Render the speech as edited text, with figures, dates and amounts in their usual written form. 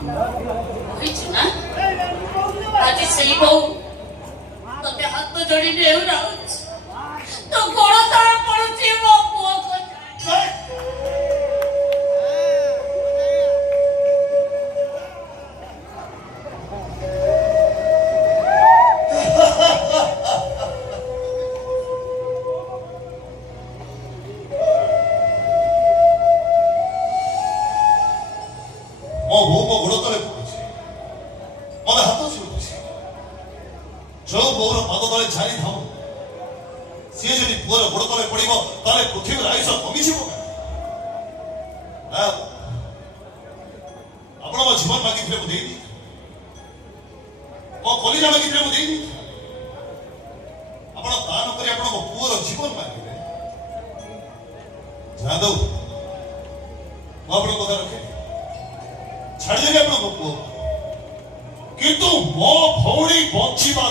କହିଛୁ ନା ଆଜି ସେଇ ବୋଉ ତତେ ହାତ ଯୋଡ଼ି ନେଉରାଉଛି ତୋ ଗୋଡ଼ ତଳେ ପଡୁଛି ମୋ ପୁଅ କଥା। ମୋ ବୋଉ ମୋ ଗୋଡ଼ ତଳେ ପଡୁଛି ମତେ ହାତ ଛୁଉଛି ଯୋଉ ବୋଉର ପାଦ ତଳେ ଛାଇ ଥାଉ ସିଏ ଯଦି ପୁଅର ଗୋଡ଼ ତଳେ ପଡିବ ତାହେଲେ ପୃଥିବୀର ଆୟୁଷ କମିଯିବ ଆପଣ ମୋ ଜୀବନ ମାଗିଥିଲେ ମୁଁ ଦେଇନି ମୋ କଲିଜା ମାଗିଥିଲେ ମୁଁ ଦେଇନି ଆପଣ ଦାନ କରି ଆପଣ ମୋ ପୁଅର ଜୀବନ ମାଗିଲେ ଯାଦବ ମୁଁ ଆପଣଙ୍କ କଥା ରଖେ ଛାଡ଼ିଦେବି ଆପଣଙ୍କ ପୁଅ କିନ୍ତୁ ମୋ ଭଉଣୀ ବଞ୍ଚିବା